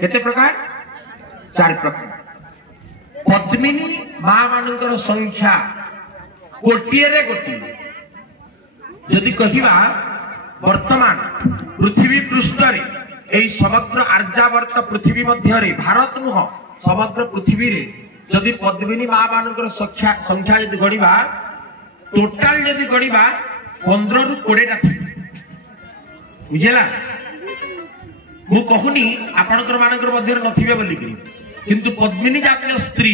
केते प्रकार 4 प्रकार पद्मिनी मां मानकर संख्या कोटिए रे कोटी यदि कहिबा वर्तमान पृथ्वी पृष्ठ रे एई समग्र आर्यावर्त पृथ्वी मध्य रे भारत नुह समग्र पृथ्वी रे यदि पद्मिनी मां मानकर संख्या यदि गणिबा टोटाल यदि गणिबा 15 रु 20 टा थी बुझेला मु कहूनी आपणकर मानकर मध्य नथिबे बोली किंतु पद्मिनी जातीय स्त्री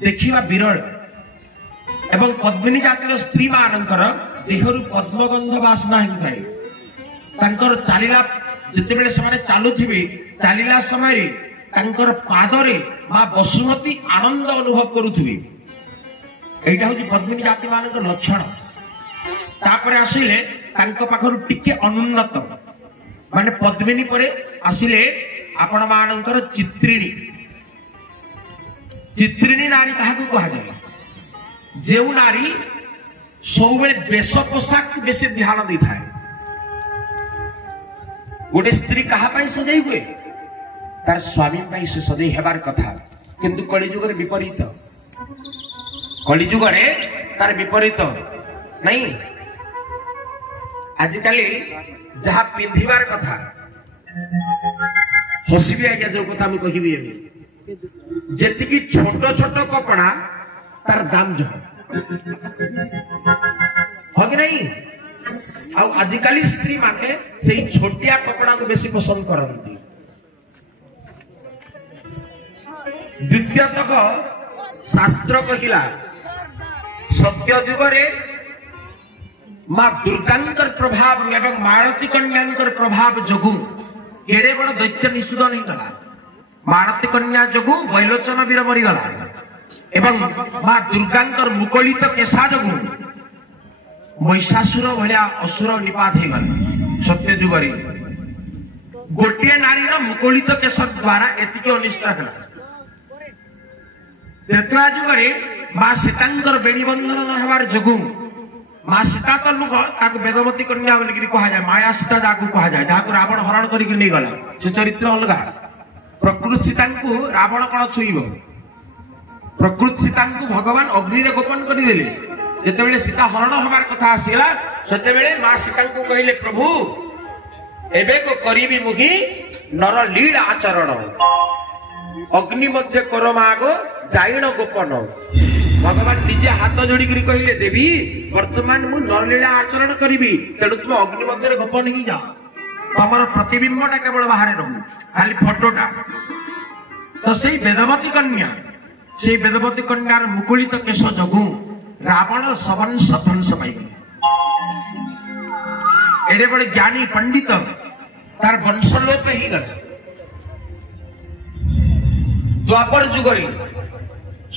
देखिबा विरल एवं पद्मिनी जातीय स्त्री मानकर देहरु पद्मगंध वासना हिंसाए तांकर चालिला जते बेले समय चालुथिबे चालिला समय रे तांकर पादरे मां बसुमती आनंद अनुभव करुथिबे एटा होची पद्मिनी जाति मानकर लक्षण तापरे आसिले तांको पाखरु टिके अनुन्नत माने पद्मिनी परे आसिले आपण मानकर चित्रिणी नारी काहाकू कहा जाए जेउ नारी सब बेले बेश पोशाक बेसी ध्यान दी थाए गोटे स्त्री कहा पाई सजई हुए तार स्वामी पाई से सजई हेबार कथा किंतु कलिजुग रे विपरीत कलिजुग रे तार विपरीत नहीं आजिकाली जहा पिंधिबार कथा हसीबी आज्ञा जो कथा मैं कहिबी जेति की छोट छोट कपड़ा तार दाम जो हो कि नहीं आ आजिकाली स्त्री माने से छोटिया कपड़ा को बेसी पसंद करती द्वितीयतः शास्त्र कहिला सत्य युग रे मां दुर्गांकर प्रभाव एवं मालती कन्यांकर प्रभाव जोगु केड़े बड़ दैत्य निषेध नहीं गला मालती कन्या जोगु बैलोचन वीर मरी गला एवं मां दुर्गांकर मुकुलित केशा जोगु महिषासुर भलिया असुर निपात हे गला सत्य युग रे गोटिए नारी रा मुकुलित केश द्वारा एतिके अनिष्ट हला त्रेता युग रे मां सीतांकर बेणी बंधन न हबार जोगु मां सीता तो नुह ताक वेदवती कन्या बोलिकी कहा जाए माया सीता जाकू कहा जाए जहां रावण हरण करके नहीं गला से चरित्र अलग प्रकृति सीता को रावण कौन छुईब प्रकृति सीता को भगवान अग्नि रे गोपन करदेले जेतेबेले सीता हरण हबार कथा आसीला सेतेबेले मां सीता को कहले प्रभु एबे को करीबी मुगी नर लीला आचरण अग्नि मध्य कर मागो जाइण गोपन भगवान निजे हाथ जोड़ी कहले देवी वर्तमान मु नरलीला आचरण करी तेणु तुम अग्नि मध्य गोपन ही जाओ तुम प्रतिबिंबटा केवल बाहर रहू खाली फोटोटा तो से वेदवती कन्यार मुकुलित केश जोगु रावण सवंश ध्वंस पाइबे एडे बड़े ज्ञानी पंडित तार वंशलोप ही गला द्वापर जुगरी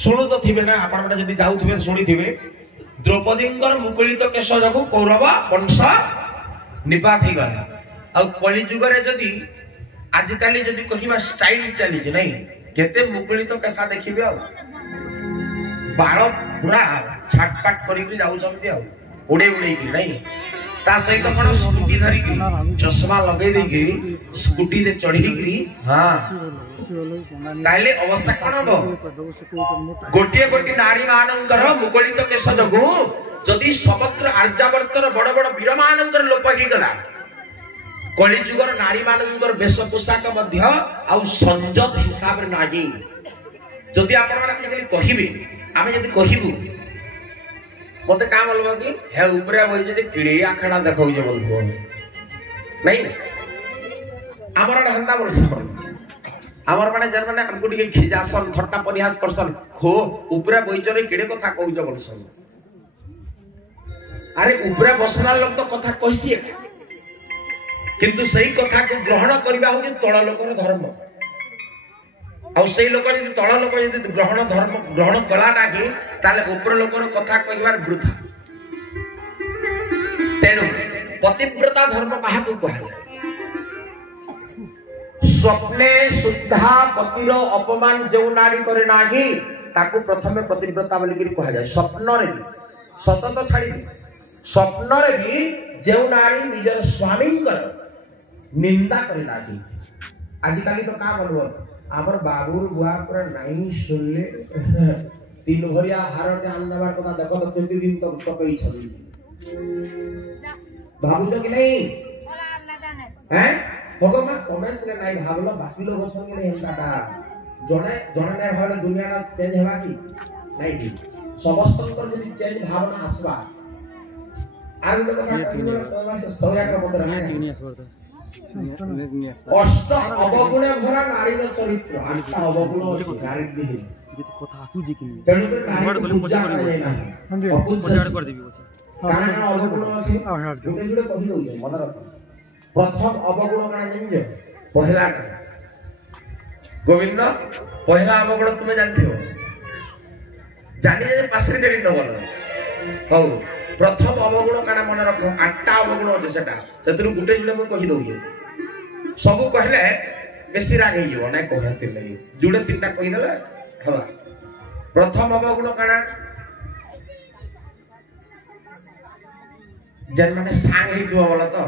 शुणु तो थे ना आप जाऊे शुणी थे द्रौपदी मुकुलित केश जोगु कौरव वंश निपात हो गला आ कली जुगरे जदि आजिकाली जदि कहवा स्टाइल चली नहीं केते मुकुलित केशा देखिए आ बाल पूरा छाटपाट करके जाऊँच उड़े उड़े नहीं ता सहित कौन स्कूटी धरिकी चश्मा लगे देकी स्कूटी रे चढ़ी हाँ ताले अवस्था कौन हम गोटे गोटे नारी मानकर मुकुलित केश जोगु जदि समग्र आर्यावर्तर बड़ बड़ वीर मानकर लोप हो गला कलिजुगर नारी मानकर वेश पोशाक मध्य आउ संजत हिसाब रे नागी जदि आपण माने कहिबे आमे जदि कहिबू मते का बोलबो कि हे ऊपरे वही जदि किड़ी आखड़ा देखौ जे बोलबो नहीं हमर हंदा बोलसो हमर माने जन माने हमको टिके खिजासन थट्टा परिहास करसन खो ऊपरे वही जरे किड़े कथा कहौ जे बोलसन अरे ऊपरे बसना लोग तो कथा कहिसिए किंतु सही कथा को ग्रहण करबा हो जे तळ लोकर धर्म आ सही लोक यदि तळ लोक यदि ग्रहण कला ना कि ताले ऊपर लोकर कथा कहबार वृथा तेनु पतिव्रता धर्म काहा को कहला स्वप्ने शुद्धा पतिर अपमान जो नारी करे नागी ताकू प्रथमे पतिव्रता बोली कहा जाए स्वप्न रे सतत छाड़ी स्वप्न रे भी जो नारी निजर स्वामी निंदा करे नागी आजिकल तो का बोलबो आमर बाबूर बुआ पूरा नहीं सुनले तीन भरिया हारटे आंदाबार कथा देखो तो केते दिन तक पकई छबी भाबुज कि नहीं हैं भगवान कमेंट्स रे नहीं भाबलो बाकी लोग संगे हेंताटा जणे जणे नै भाबले दुनिया ना चेंज हेबा की नहीं समस्त जदि चेंज भावना आसबा आउ लोग कथा कहबो सौया का पत्र नहीं अष्ट अवगुण भरा नारी चरित्र अष्ट अवगुण अछि नारी देहि কথা আসুজি কি तेणु नारी पूजा करे ना পরিহার করে দিবি काना अवगुण अछि जोटे जोटे कहि दउ मन रख प्रथम अवगुण काना जानि पहला गोविंद पहला अवगुण तुमे जानथि हो जानि जे पासरे देली न बोल हौ प्रथम अवगुण काना मन रख आठटा अवगुण अछि सेटा सेतरु गुटे जोटे को कहि दउ सब कहले बेसी राग हे जो नै कहते नहीं जुड़े तीनटा कहि देले हवा प्रथम अवगुण काना जन माने सांग हे जो बोला तो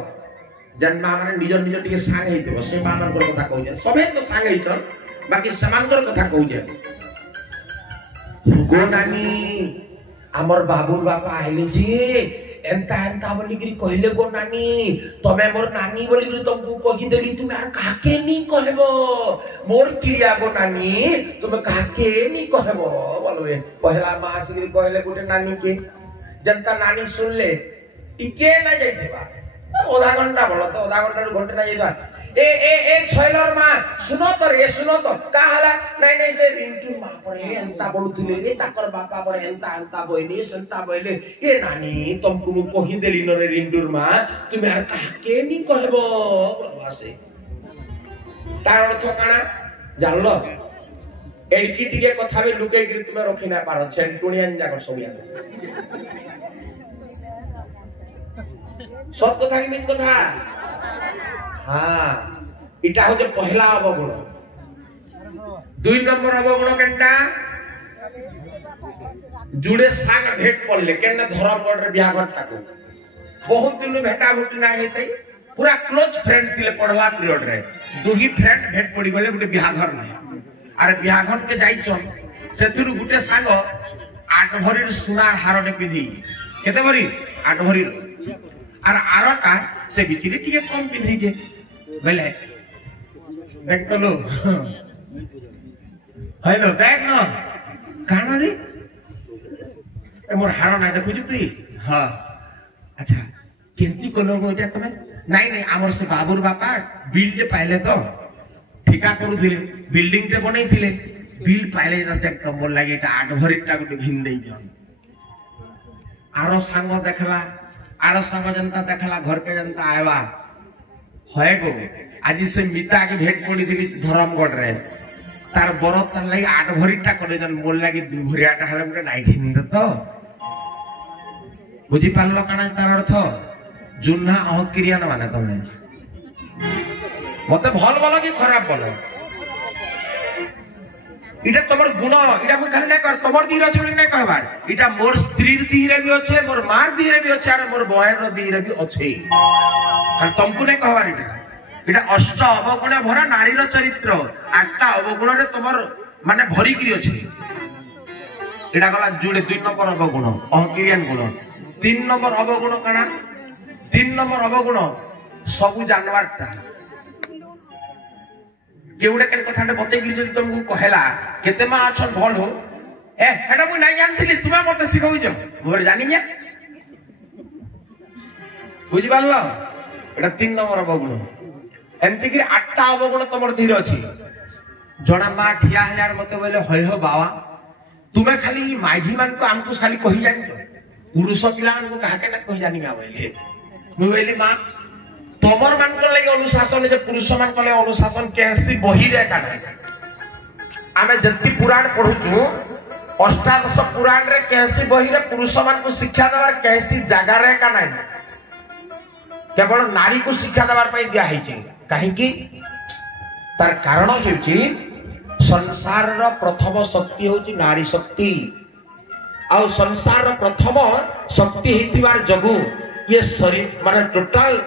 जन्मा माने निज निज टिके सांग हे जो से मानन को कथा कहू जे सबे तो सांग हे छ बाकी समानकर कथा कहू जे गो नानी हमर बाबू बापा आइले जी एंता एंता बोली कि कहले गो नानी तमे मोर नानी बोली कि तुमको कहि देली तुम यार काके नी कहबो मोर क्रिया गो नानी तुम काके नी कहबो बोलबे पहला मास कि कहले गुटे नानी के जनता नानी सुन ले टिके ना जाइथिबा आधा घंटा बोलो तो आधा घंटा घंटे ना जाइबा ए ए ए छैलर मां सुनो तो रे सुनो तो का हला नहीं नहीं से रिंटू मां पर एंता बोलुथिले ए ताकर बापा पर एंता एंता बोइले संता बोइले ए नानी तुमको मु कहि देली न रे रिंटूर मां तुम यार काके नी कहबो बसे तार अर्थ काना जानलो एडकी टिके कथा बे लुके गिर तुमे रखि ना पारो छेंटुनियान जाकर सोया सब कथा कि मिथ कथा हाँ इटा हो पहला अवगुण दुई नंबर अवगुण केनटा जुड़े सांग भेट पड़ले केने धर्मगढ़ रे बियाघर टाको बहुत दिन भेटा भेट ना हेतै पूरा क्लोज फ्रेंड थिले पढ़ला पीरियड रे दुही फ्रेंड भेट पड़ी गले गुटे बियाघर ने अरे बियाघर के जाइछन सेथुरु गुटे सांग 8 भरी सुनार हारटे पिधी केते भरी 8 भरी आर आरटा से बिचिरे टिके कम पिधी जे बेले देख तो लो हेलो देख न काना रे ए मोर हारो ना देखु जुती हां अच्छा केंती कोलो गोटा तमे नहीं नहीं हमर से बाबूर बापा बिल्ड पाइले तो ठिका करू थिले बिल्डिंग ते बनै थिले बिल पाइले त देख तो मोर लागे एटा 8 भरीटा गुटे घिन देई जन आरो संग देखला आरो संग जनता देखला घर के जनता आयवा होय गो आज से मिता के भेट पड़ी थी धर्मगढ़ रे तार बरत तार लागि 8 भरीटा करे जन मोल लागि 2 भरियाटा हले गुटे नाइ घिन तो बुझी पारलो काना तार अर्थ जुन्ना अहक्रिया न माने तमे मते भल बोलो कि खराब बोलो इटा तमर गुण इटा को खाली नै कर तमर दीर अछि नै कहबार इटा मोर स्त्री दीरे भी अछि मोर मार दीरे भी अछि आर मोर बहन रो दीरे भी अछि खाली तुमको नै कहबार इटा अष्ट अवगुण भरा नारी रो चरित्र आठटा अवगुण रे तमर माने भरी करी अछि इटा गला जुड़े 2 नंबर अवगुण अहक्रियान गुण 3 नंबर अवगुण काना 3 नंबर अवगुण सबु जानवरटा केउडे केन कथाटे बते गिर जदि तुमको कहला केते मा अछन भल हो ए हेडा मु नै जानथिली तुमे मते सिखौ जो मोर जानि जे बुझि पारलो एटा 3 नंबर अवगुण एमति कि 8टा अवगुण तमर धीर अछि जणा मा ठिया हलार मते बोले होय हो बाबा तुमे खाली माइझी मान को हमको खाली कहि जानि पुरुष पिला मान को कहा के न कहि जानि गा बोले मु बोली मा तमर मान को लागि अनुशासन जे पुरुष मान को लागि अनुशासन कैसी बही रे काढे आमे जति पुराण पढुचु अष्टादश पुराण रे कैसी बही रे पुरुष मान को शिक्षा देवार कैसी जगह रे का नै केवल नारी को शिक्षा देवार पई दिया है छै काहे कि तार कारण हेउची संसार रो प्रथम शक्ति होची नारी शक्ति आ संसार रो प्रथम शक्ति हेतिबार जगु ये शरीर माने टोटल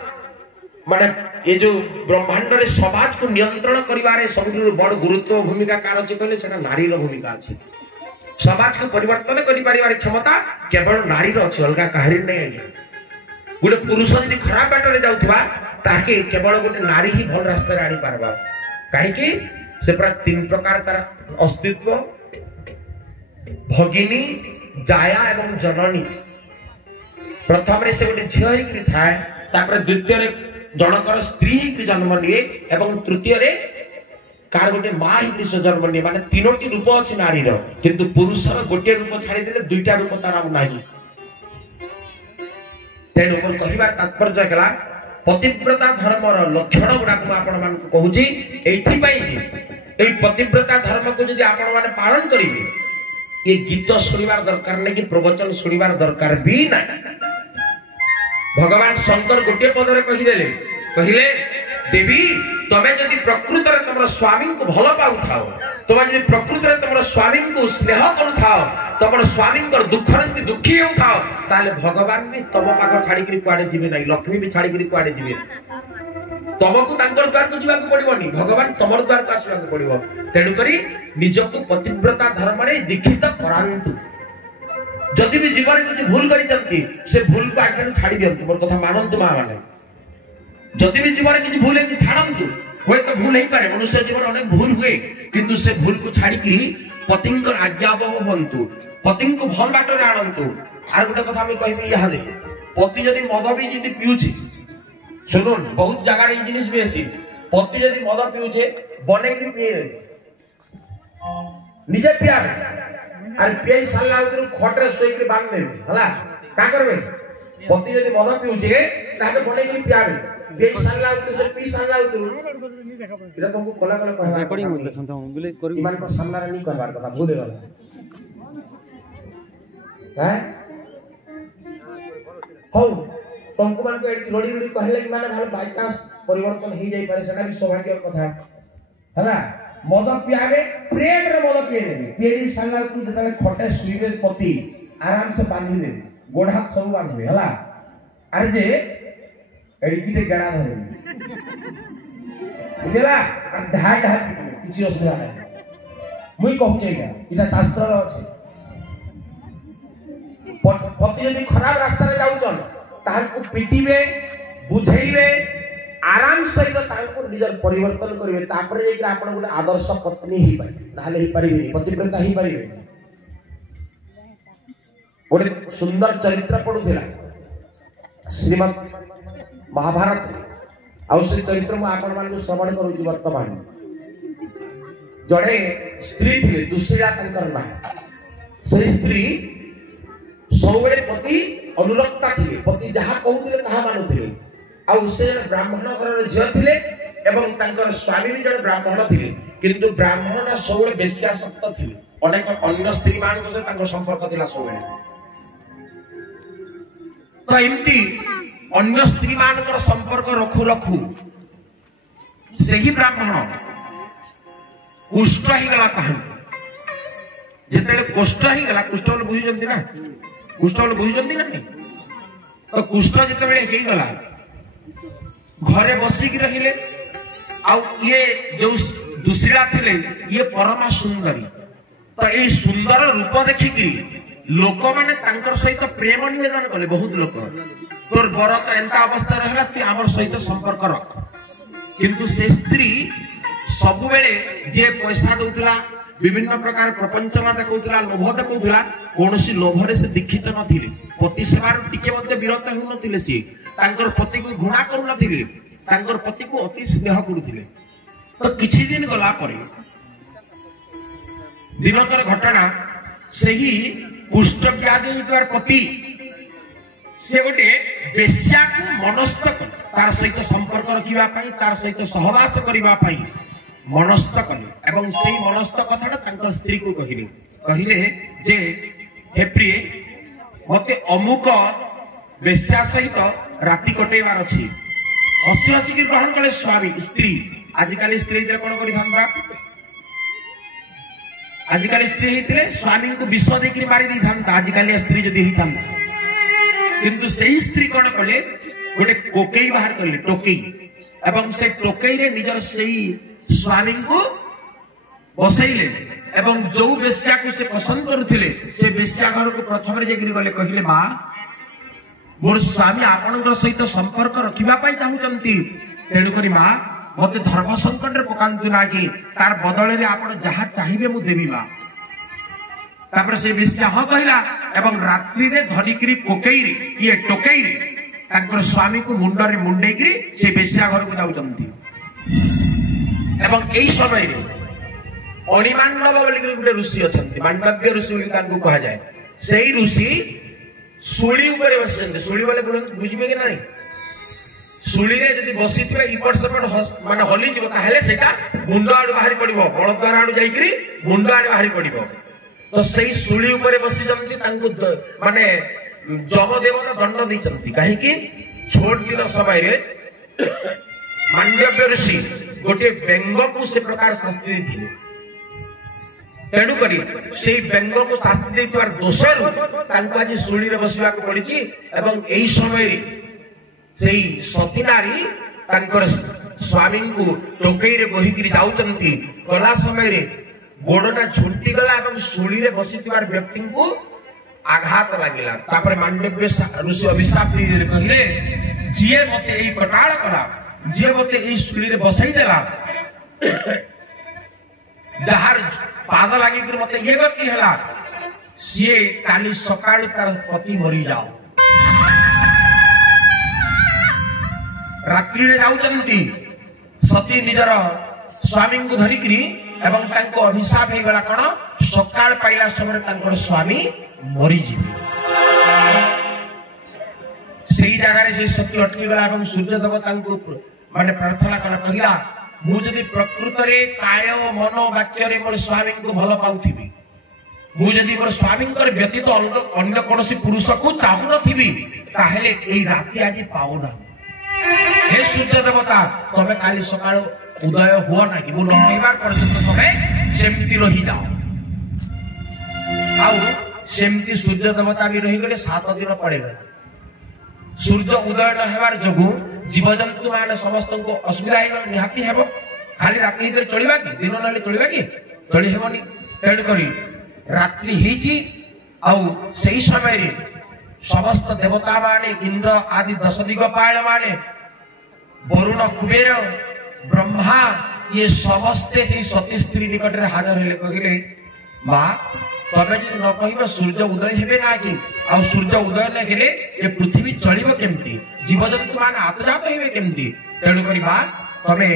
माने ये जो ब्रह्मांड रे समाज को नियंत्रण करिवारे सबुठु बड़ गुरुत्व भूमिका कार अछि कहले सेटा नारी रो भूमिका अछि। समाज को परिवर्तन करि परिवार क्षमता केवल नारी रो अछि, अलगा काहरी नै आइला। गोटे पुरुष यदि खराब बाटरे जाउथबा ताके केवल गोटे नारी ही भल रास्ता रे आनी पारबा। काहे कि से पूरा तीन प्रकार तार अस्तित्व भगिनी, जाया एवं जननी। प्रथम रे से गोटे झियो ही थाए, तापर द्वितीय रे जनकर स्त्री की जन्म लिए एवं तृतीय रे कार गोटे मां ही से जन्म लिए। माने तीनोटी रूप अछि नारी रो, किंतु पुरुष रो गोटे रूप छाडी देले दुईटा रूप तार अब नाही। तेणु मोर कहिबार तात्पर्य कला पतिव्रता धर्म रो लक्षण गुडा को आपण मान को कहूची एथि पई जे ए पतिव्रता धर्म को यदि आपण माने पालन करिवे, ये गीत सुनिबार दरकार नै कि प्रवचन सुनिबार दरकार भी ना। भगवान शंकर गोटे पदरे कहिदेले, कहिले देवी तमे यदि प्रकृत रे तमर स्वामी को भल पाउ थाओ, तमे यदि प्रकृत रे तमर स्वामी को स्नेह करू थाओ, तमर स्वामी को दुख रे दुखी हो थाओ, ताले भगवान भी तम पाख छाडी करी कुआडे जिवे नै, लक्ष्मी भी छाडी करी कुआडे जिवे। तमको तांकर द्वार को जीवा को पड़िबोनी, भगवान तमर द्वार को आसीबा को पड़िबो। तेनु करी निजको पतिव्रता धर्म रे दीक्षित करांतु। जदि भी जीवन किछि भूल करि जंती से भूल को आगे छाडी दियंतु। मोर कथा मानंतु मा माने जदि भी जीवन किछि भूल है कि छाडंतु। होय तो भूल ही पारे, मनुष्य जीवन अनेक भूल हुए, किंतु से भूल को छाडी कि पतिंकर आज्ञाबह बनतु, पतिं को भल बाटर आणंतु। आर गोटे कथा मैं कहबी यहा दे, पति यदि मद भी यदि पिउछि, सुनुन बहुत जगह रे जिनिस भी आसी, पति यदि मद पिउछे बने कि पिए निजे पिया आर पिए साला उधर खटरे सोई के बांध दे हला का करबे। पति यदि मद पिउछे ताहे बने कि पियाबे, पिए साला उधर से पी साला उधर इरा तुमको कोला कोला कहबा रेकॉर्डिंग होत संता हम बोले करी इमान को सामने रे नहीं कहबार कथा भूल गेल है। हो तुमको मान को एडी रोडी रोडी कहले कि माने भाल बाय चांस परिवर्तन ही जाई पारे, सेटा भी सौभाग्य कथा हला। मद पियाबे प्रेम रे मद पिए देबे, पिए साला को जतले खटे सुइबे पति आराम से बांधी दे, गोड़ हाथ सब बांधबे हला। अरे जे एडी किते गड़ा धरे बुझला ढा ढा किछि असुविधा नै। मुई कहू के इटा शास्त्र रो अछि। पति यदि खराब रास्ता रे जाउचन तार को पिटिबे, बुझेइबे, आराम सहित ताको निजर परिवर्तन करिवे, तापर जे कि आपण गोटे आदर्श पत्नी ही पाइ नाले ही परिबेनी, पतिव्रता ही परिबे। गोटे सुंदर चरित्र पडुथिला श्रीमद् महाभारत, आउ से चरित्र मु आपण मान श्रवण करूची। वर्तमान जड़े स्त्री थिले दुशीला तांकर ना, से स्त्री सबले पति अनुरक्ता थिले, पति जहा कहउथिले ताहा मानुथिले। आउ से ब्राह्मण घर रे झियो थिले एवं तांकर स्वामी भी जड़े ब्राह्मण थिले, किंतु ब्राह्मण ना सबले बेश्यासक्त थिले। अनेक अन्य स्त्री मान से तांकर संपर्क थिला सबले। तो एमती अन्य स्त्री मानकर संपर्क रखु रखु सही ब्राह्मण कुष्ठ ही गला कहां जेतेले कुष्ठ ही गला, कुष्ठ बोले बुझी जंती ना, कुष्ठ बोले बुझी जंती ना। तो कुष्ठ जेते बेले हेई गला घरे बसी की रहिले, आ ये जो दुशीला थिले ये परमा सुंदरी। तो ए सुंदर रूप देखि कि लोक माने तांकर सहित प्रेम निवेदन कले। बहुत लोक तोर बर तो एंता अवस्था रहला तू हमर सहित संपर्क रख, किंतु से स्त्री सब बेले जे पैसा दउतला, विभिन्न प्रकार प्रपंचना देखउतला, लोभ देखउतला, कोनोसी लोभरे से दीक्षित नथिले। पति सेवार टिके मध्ये विरत हो नथिले, से तांकर पति को घृणा करू नथिले, तांकर पति को अति स्नेह करूथिले। तो किछि दिन गला परे दिनकर घटना सही कुष्ठ व्याधि होइतवार पति से गोटे बेश्या को मनस्थ तार सहित संपर्क रखिबा पई, तार सहित सहवास करिबा पई मनस्थ कले। एवं सेही मनस्थ कथाटा तांकर स्त्री को कहिले, कहिले जे हे प्रिय मते अमुक बेश्या सहित राति कटेबार अछि। हसी हसी की ग्रहण कले स्वामी। स्त्री आजिकाली स्त्री हितरे कोन करि थांता, आजिकाली स्त्री हितरे स्वामी को विष देकरी मारी दै थांता आजिकाली स्त्री जदि ही थांता। किंतु सही स्त्री कोन कले गोटे कोकेई बाहर कले, टोकेई एवं से टोकई रे निजर सेई स्वामी को बसैले एवं जो बेश्या को से पसंद करुथिले से बेश्या घर को प्रथम रे जेगिरी गले कहिले बा मोर स्वामी आपनकर सहित संपर्क रखिबा पई चाहुचंती तेणु करी मा मते धर्म संकट रे पकांतु ना कि तार बदले रे आपण जहा चाहिबे मु देबी मा तापर से बेश्या ह कहिला एवं रात्रि रे धनिकरी कोकई रे ये टोकई रे ताकर स्वामी को मुंडा रे मुंडेकरी से बेश्या घर को जाउचंती एवं एई समय रे अणिमांडव बोली गोटे ऋषि अछंती मांडव्य ऋषि बोली तांको कहा जाए सेई ऋषि सुली ऊपर बसिଛନ୍ତି सुली बोले बुझिबे कि नाही सुली रे जदी बसिथिबे इपट सपट माने हली जिवो ताहेले सेटा मुंड आडू बाहरी पडिबो बळद्वार आडू जाईकरी मुंड आडू बाहरी पडिबो तो सेई सुली ऊपर बसिଛନ୍ତି तांको माने जम देवता दंड दैଛନ୍ତି काहे कि छोट दिन समय रे मांडव्य ऋषि गोटे व्यंग को से प्रकार शास्ति दैथिले तेणु करी से व्यंग को शास्ति देथिबार दोषरु तांको आज सुली रे बसिबा को पड़िछि एवं एई समय रे सेई सती नारी तांकर स्वामी को टोकई रे बहिकरी जाउचंती कला समय रे गोडटा झुंटी गला एवं सुली रे बसिथिबार व्यक्ति को आघात लागिला तापर मांडव्य ऋषि अभिशाप रे कहिले जिए मते एई कटाळ कला जिए मते एई सुली रे बसई देला जहार पाद लगी मत ये गति है सी काली सका तार पति मरी जाओ रात्रि जाऊँगी सती निजर स्वामी को धरिकी एवं तांको अभिशाप हो गला कौन सकाळ पाइला समय तांकर स्वामी मरीजी से जगार से सती अटकी गला एवं सूर्य देवता माने प्रार्थना कला कहला मुझे प्रकृत रे काय मन वाक्य रे मोर स्वामी को भल पाउथिबी मुझे मोर स्वामी व्यतीत अन्य कौन पुरुष को चाहू नथिबी ताहेले एई राति आज पाउना हे सूर्य देवता तमे काली सकाळ उदय हुआ ना कि मु नहिबार पर्यंत तमे सेमती रही जाओ आउ सेमती सूर्य देवता भी रही गले 7 दिन पड़ेगा सूर्य उदय न हेबार जगु जीवजंतु माने समस्त को असुविधा निहाती हेबो खाली राति हितर चलिबा कि दिन नले चलिबा कि चली हेबनी तेणु करी रात्रि हिची आउ सेही समय रे समस्त देवता माने इंद्र आदि 10 दिगपाल माने वरुण कुबेर ब्रह्मा ये समस्ते ही सती स्त्री निकट रे हाजर हेले कहिले मां तबे जे न कहिबा सूर्य उदय हेबे ना कि आ सूर्य उदय न हेले ये पृथ्वी चलिबो केमती जीवजंतु मान आतजात हेबे केमती तेणु करी मां तबे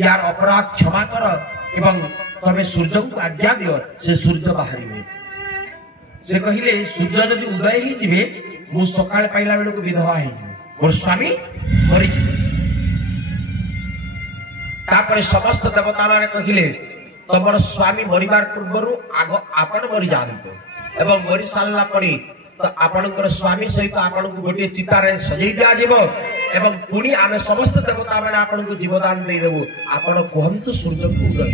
यार अपराध क्षमा कर एवं तबे सूर्य को आज्ञा दियो से सूर्य बाहरिबे से कहिले सूर्य जदि उदय ही जिबे मु सकाळ पाइला बेल को विधवा हे मोर स्वामी मरि जिबे तापर समस्त देवता माने कहिले तमर स्वामी मरिबार पूर्वरु आग आपण मरि जानितो एवं मरि सालला परी तो आपनकर स्वामी सहित आपन को गोटे चितारे सजै दिया जेबो एवं पुनी आमे समस्त देवता माने आपन को जीवदान दे देबो आपन कहंतु सूर्य को उदय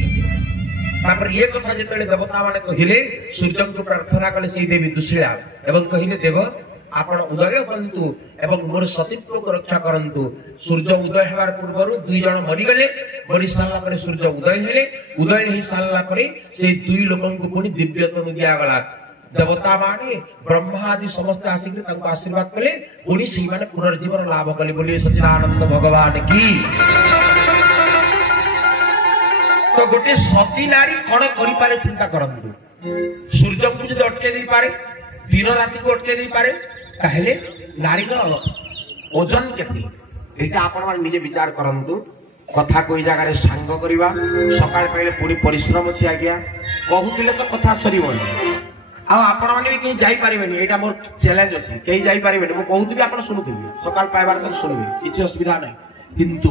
तापर ये कथा जेतले देवता माने कहिले सूर्य को प्रार्थना कले से देवी दुसिला एवं कहिले देव आपण उदय करंतु एवं मोर सतीत्व को रक्षा करंतु सूर्य उदय हेबार पूर्वरु दुई जण मरि गले मरि सालला परे सूर्य उदय हेले उदय ही सालला परे से दुई लोकन को पुनी दिव्यत्व दिया गला देवता माने ब्रह्मा आदि समस्त आसिक तांको आशीर्वाद कले पुनी से माने पुनर्जीवन लाभ कले बोली सच्चिदानंद भगवान की तो गोटे सती नारी कोन करि पारे चिंता करंतु सूर्य को जदि अटके दे पारे दिन राति को अटके दे पारे ताहेले नारी नो ओजन केते एटा आपण मान निजे विचार करंतु कथा कोई जगह रे सांग करबा सकाळ पहिले पुनी परिश्रम छी आज्ञा कहूतिले तो कथा सरीबनी आ आपण माने भी कहीं जाई पारिबेनी एटा मोर चैलेंज अछि कहीं जाई पारिबेनी मो कहूतिबी आपण सुनुतिबी सकाळ पाइबार कर सुनबी किछि असुविधा नै किंतु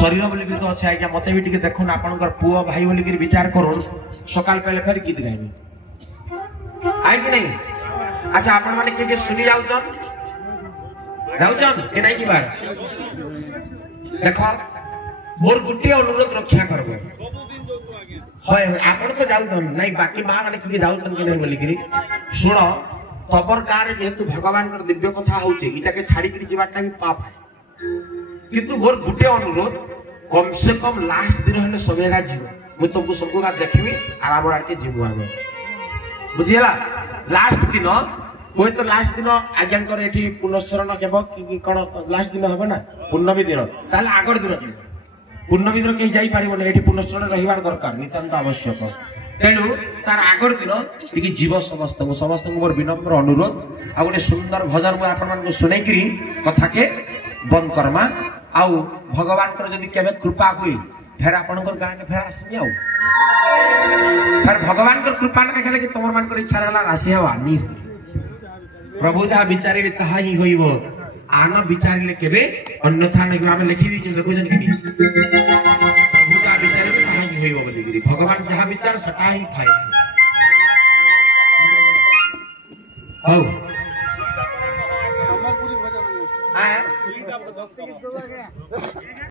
शरीर बोली भी तो अच्छा आज्ञा मते भी टिके देखुन आपनकर पुओ भाई बोली के विचार करूँ सकाळ पहिले फेर गीत गाइबी आइ कि नहीं अच्छा आपण माने के सुनी जाउछन के नहीं बार देखो मोर गुटी अनुरोध रक्षा करबो होय आपण तो जाउछन नहीं बाकी मां माने के जाउछन के नहीं बोली कि सुनो तबर गारे जेतु भगवान कर दिव्य कथा होउचे इटा के छाड़ी के जीवाटा भी पाप है किंतु मोर गुटे अनुरोध कम से कम लास्ट दिन हेले सवेगा जीव मुझे तुमको सबको का देखबी आर आम आड़के जीवु आम बुझीला लास्ट दिन कोई तो लास्ट दिन आज्ञा कर एठी पुनश्चरण केब कि कोन लास्ट दिन हबे ना पूर्णमी दिन ताले आगर दिन जीव पूर्णमी दिन कहीं जाई पारिबो एठी पुनश्चरण रहिबार दरकार नितांत आवश्यक तेणु तार आगर दिन टिके जीव समस्त मोर विनम्र अनुरोध आ गोटे सुंदर भजन मु आपन मन को सुनै करी कथा के बंद करमा आउ भगवान कर जदी केबे कृपा हुई फिर आपन गाँ के फिर आसमी आउ फिर भगवान कर कृपा न कहले कि तमर मान कर इच्छा रहला राशि हवा नी प्रभु जहा विचारे ताहा ही होइबो आन विचारिले केबे अन्यथा नै आमे लिखि दी देखो जन कि प्रभु जहा विचारे ताहा ही होइबो बोली गिरी भगवान जहा विचार सटा ही थाए हौ सम्बलपुरी भजन